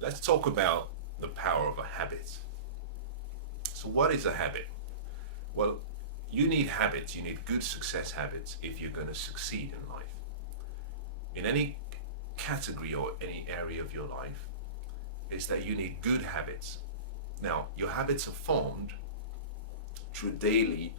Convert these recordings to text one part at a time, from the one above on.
Let's talk about the power of a habit. So, what is a habit? Well, you need habits, you need good success habits if you're going to succeed in life. In any category or any area of your life, is that you need good habits. Now, your habits are formed through daily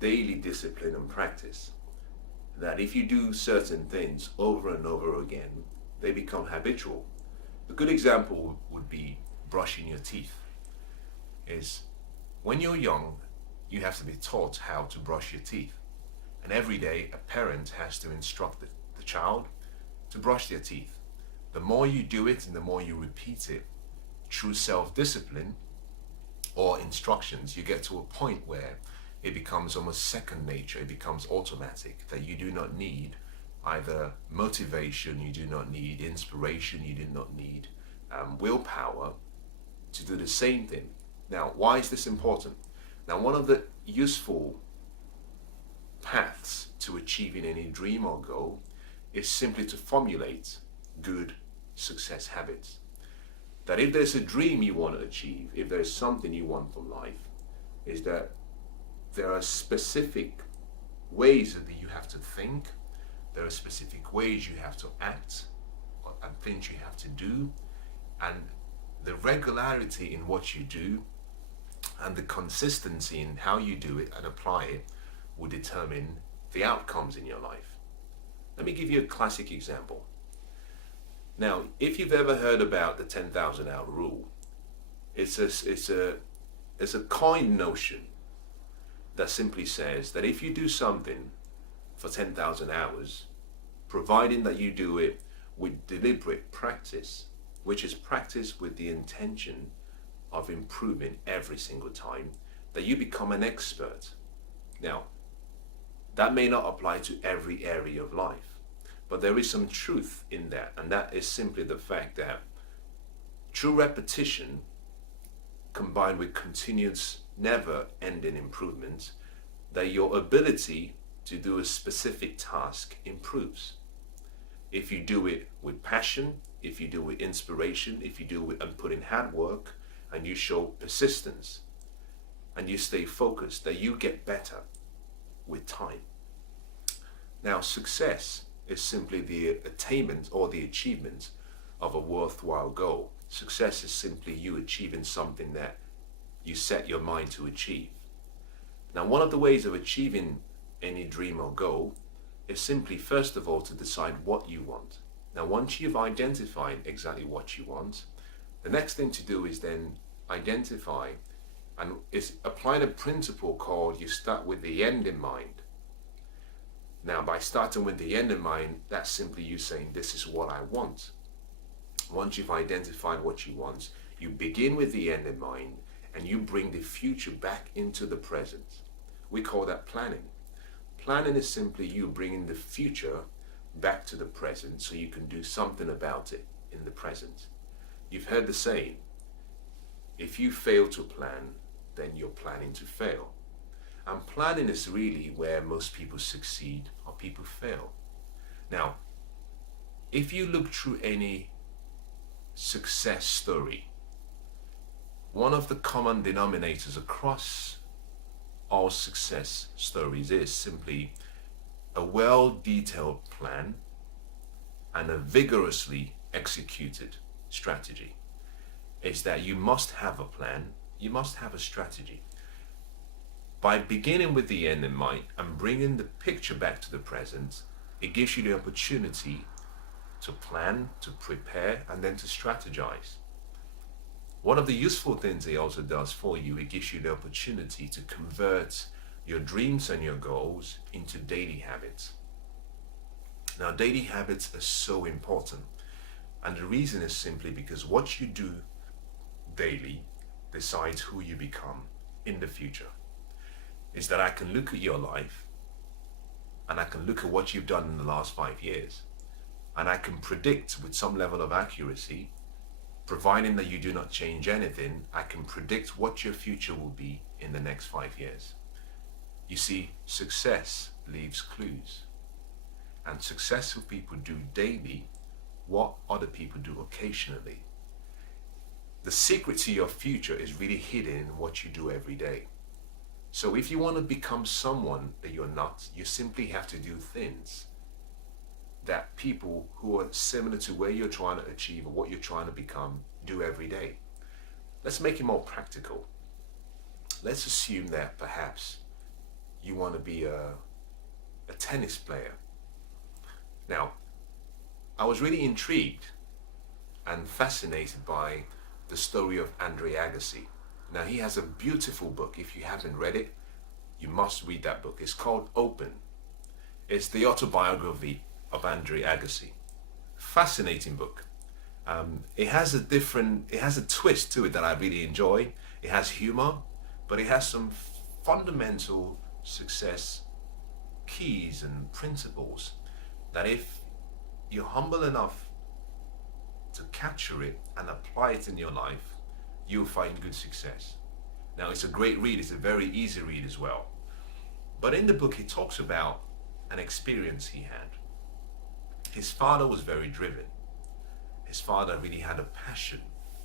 discipline and practice. That if you do certain things over and over again, they become habitual. A good example would be brushing your teeth. Is when you're young, you have to be taught how to brush your teeth. And every day, a parent has to instruct the child to brush their teeth. The more you do it and the more you repeat it through self discipline or instructions, you get to a point where it becomes almost second nature, it becomes automatic, that you do not need either motivation, you do not need inspiration, you do not need willpower to do the same thing. Now, why is this important? Now, one of the useful paths to achieving any dream or goal is simply to formulate good success habits. That if there's a dream you want to achieve, if there's something you want from life, is that there are specific ways that you have to think, there are specific ways you have to act, and things you have to do, and the regularity in what you do and the consistency in how you do it and apply it will determine the outcomes in your life. Let me give you a classic example. Now, if you've ever heard about the 10,000 hour rule, it's a coined notion that simply says that if you do something for 10,000 hours, providing that you do it with deliberate practice, which is practice with the intention of improving every single time, that you become an expert. Now, that may not apply to every area of life, but there is some truth in that, and that is simply the fact that through repetition combined with continuous never ending improvement, that your ability to do a specific task improves. If you do it with passion, if you do it with inspiration, if you do it and put in hard work, and you show persistence, and you stay focused, that you get better with time. Now, success is simply the attainment or the achievement of a worthwhile goal. Success is simply you achieving something that you set your mind to achieve. Now, one of the ways of achieving any dream or goal is simply, first of all, to decide what you want. Now, once you've identified exactly what you want, the next thing to do is then identify and is applying a principle called you start with the end in mind. Now, by starting with the end in mind, that's simply you saying, this is what I want. Once you've identified what you want, you begin with the end in mind and you bring the future back into the present. We call that planning. Planning is simply you bringing the future back to the present so you can do something about it in the present. You've heard the saying, if you fail to plan, then you're planning to fail. And planning is really where most people succeed or people fail. Now, if you look through any success story, one of the common denominators across all success stories is simply a well-detailed plan and a vigorously executed strategy. Is that you must have a plan, you must have a strategy. By beginning with the end in mind and bringing the picture back to the present, it gives you the opportunity to plan, to prepare, and then to strategize. One of the useful things it also does for you, it gives you the opportunity to convert your dreams and your goals into daily habits. Now, daily habits are so important. And the reason is simply because what you do daily decides who you become in the future. Is that I can look at your life and I can look at what you've done in the last 5 years, and I can predict with some level of accuracy, providing that you do not change anything, I can predict what your future will be in the next 5 years. You see, success leaves clues, and successful people do daily what other people do occasionally. The secret to your future is really hidden in what you do every day. So if you want to become someone that you're not, you simply have to do things that people who are similar to where you're trying to achieve or what you're trying to become do every day. Let's make it more practical. Let's assume that perhaps you want to be a tennis player. Now, I was really intrigued and fascinated by the story of Andre Agassi. Now, he has a beautiful book. If you haven't read it, you must read that book. It's called Open. It's the autobiography of Andre Agassi. Fascinating book. It has a twist to it that I really enjoy. It has humor, but it has some fundamental success keys and principles that if you're humble enough to capture it and apply it in your life, you'll find good success. Now, it's a great read. It's a very easy read as well. But in the book, he talks about an experience he had. His father was very driven. His father really had a passion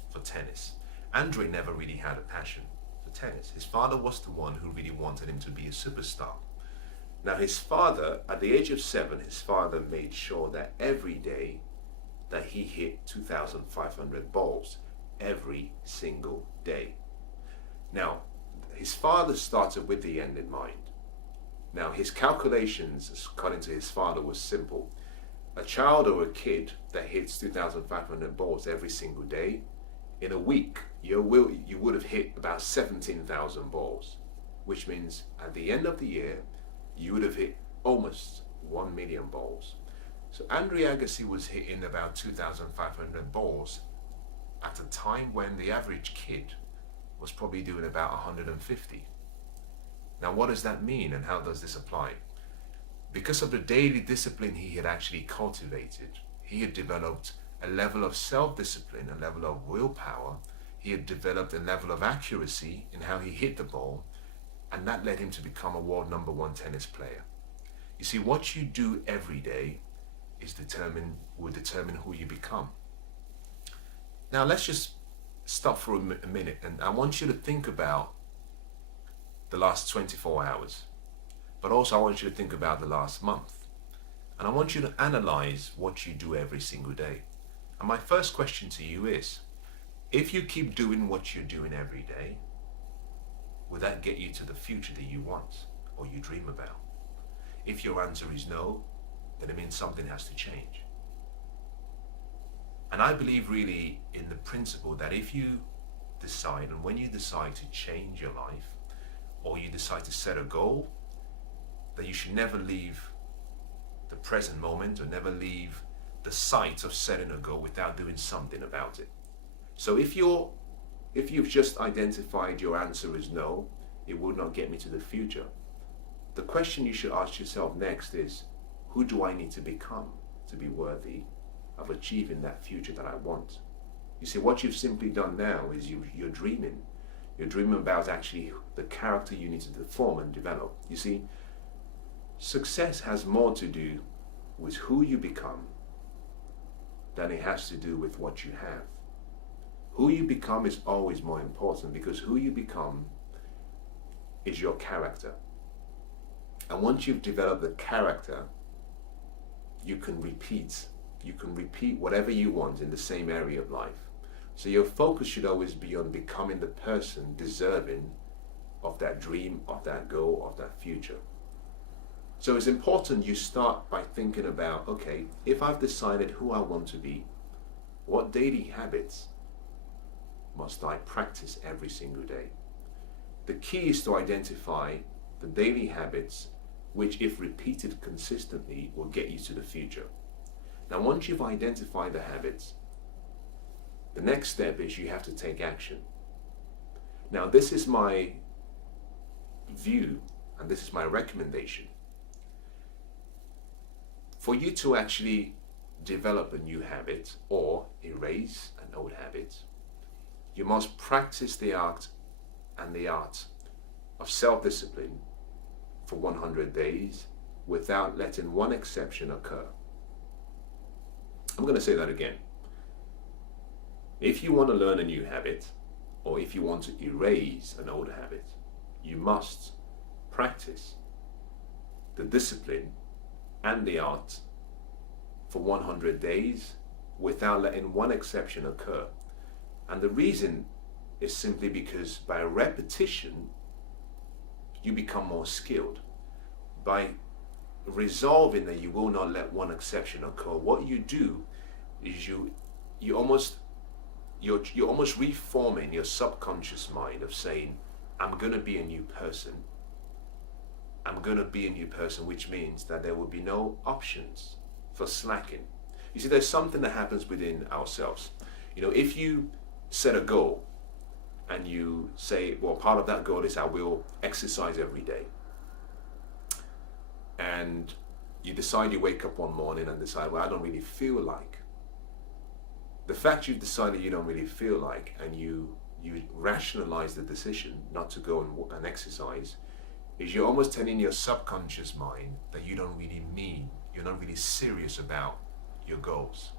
for tennis. Andre never really had a passion for tennis. His father was the one who really wanted him to be a superstar. Now, his father, at the age of 7, his father made sure that every day that he hit 2,500 balls every single day. Now, his father started with the end in mind. Now, his calculations, according to his father, was simple. A child or a kid that hits 2,500 balls every single day, in a week, you would have hit about 17,000 balls, which means at the end of the year, you would have hit almost 1 million balls. So Andre Agassi was hitting about 2,500 balls at a time when the average kid was probably doing about 150. Now, what does that mean and how does this apply? Because of the daily discipline he had actually cultivated, he had developed a level of self-discipline, a level of willpower. He had developed a level of accuracy in how he hit the ball, and that led him to become a world #1 tennis player. You see, what you do every day will determine who you become. Now, let's just stop for a minute, and I want you to think about the last 24 hours, but also I want you to think about the last month, and I want you to analyze what you do every single day. And my first question to you is, if you keep doing what you're doing every day, will that get you to the future that you want or you dream about? If your answer is no, then it means something has to change. And I believe really in the principle that if you decide, and when you decide to change your life, or you decide to set a goal, that you should never leave the present moment or never leave the sight of setting a goal without doing something about it. So if you've just identified your answer is no, it will not get me to the future. The question you should ask yourself next is, who do I need to become to be worthy of achieving that future that I want? You see, what you've simply done now is you're dreaming. You're dreaming about actually the character you need to form and develop. You see, success has more to do with who you become than it has to do with what you have. Who you become is always more important, because who you become is your character. And once you've developed the character, you can repeat whatever you want in the same area of life. So your focus should always be on becoming the person deserving of that dream, of that goal, of that future. So it's important you start by thinking about, okay, if I've decided who I want to be, what daily habits must I practice every single day? The key is to identify the daily habits which, if repeated consistently, will get you to the future. Now, once you've identified the habits, the next step is you have to take action. Now, this is my view and this is my recommendation. For you to actually develop a new habit or erase an old habit, you must practice the art of self-discipline for 100 days without letting one exception occur. I'm going to say that again. If you want to learn a new habit, or if you want to erase an old habit, you must practice the discipline and the art for 100 days without letting one exception occur. And the reason is simply because by repetition, you become more skilled. By resolving that you will not let one exception occur, what you do is you're almost reforming your subconscious mind of saying, I'm going to be a new person. I'm going to be a new person, which means that there will be no options for slacking. You see, there's something that happens within ourselves. If you set a goal and you say, well, part of that goal is I will exercise every day. And you decide, you wake up one morning and decide, well, I don't really feel like. The fact you've decided you don't really feel like, and you rationalize the decision not to go and exercise, is you're almost telling your subconscious mind that you're not really serious about your goals.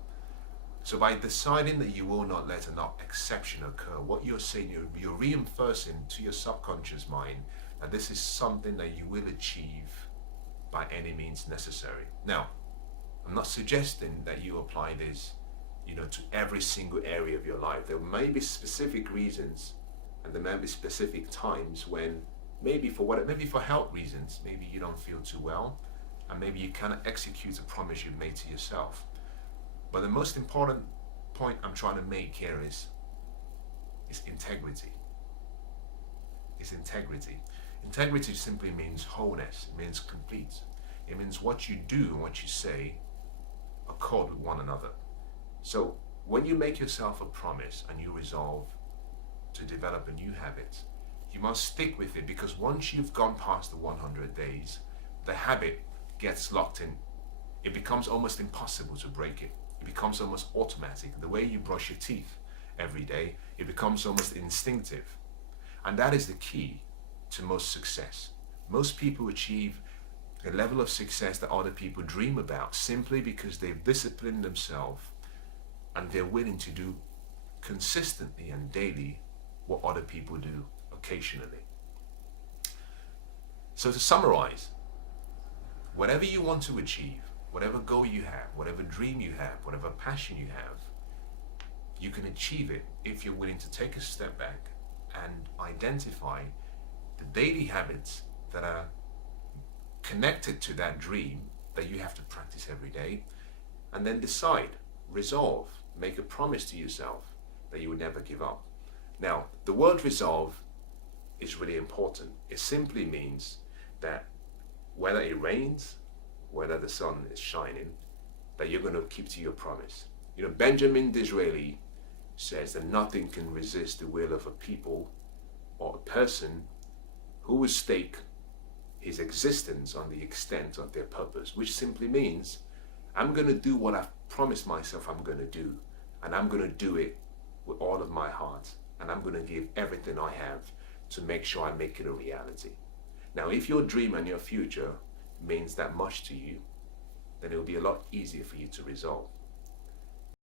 So by deciding that you will not let an exception occur, what you're saying, you're reinforcing to your subconscious mind that this is something that you will achieve by any means necessary. Now, I'm not suggesting that you apply this, to every single area of your life. There may be specific reasons, and there may be specific times when maybe for health reasons, maybe you don't feel too well, and maybe you cannot execute a promise you've made to yourself. But the most important point I'm trying to make here is integrity. It's integrity. Integrity simply means wholeness. It means complete. It means what you do and what you say accord with one another. So when you make yourself a promise and you resolve to develop a new habit, you must stick with it, because once you've gone past the 100 days, the habit gets locked in. It becomes almost impossible to break it. It becomes almost automatic. The way you brush your teeth every day, it becomes almost instinctive. And that is the key to most success. Most people achieve a level of success that other people dream about simply because they've disciplined themselves and they're willing to do consistently and daily what other people do occasionally. So to summarize, whatever you want to achieve, whatever goal you have, whatever dream you have, whatever passion you have, you can achieve it if you're willing to take a step back and identify the daily habits that are connected to that dream that you have to practice every day, and then decide, resolve, make a promise to yourself that you would never give up. Now, the word resolve is really important. It simply means that whether it rains, whether the sun is shining, that you're going to keep to your promise. Benjamin Disraeli says that nothing can resist the will of a people or a person who will stake his existence on the extent of their purpose, which simply means I'm going to do what I've promised myself I'm going to do, and I'm going to do it with all of my heart, and I'm going to give everything I have to make sure I make it a reality. Now, if your dream and your future means that much to you, then it will be a lot easier for you to resolve.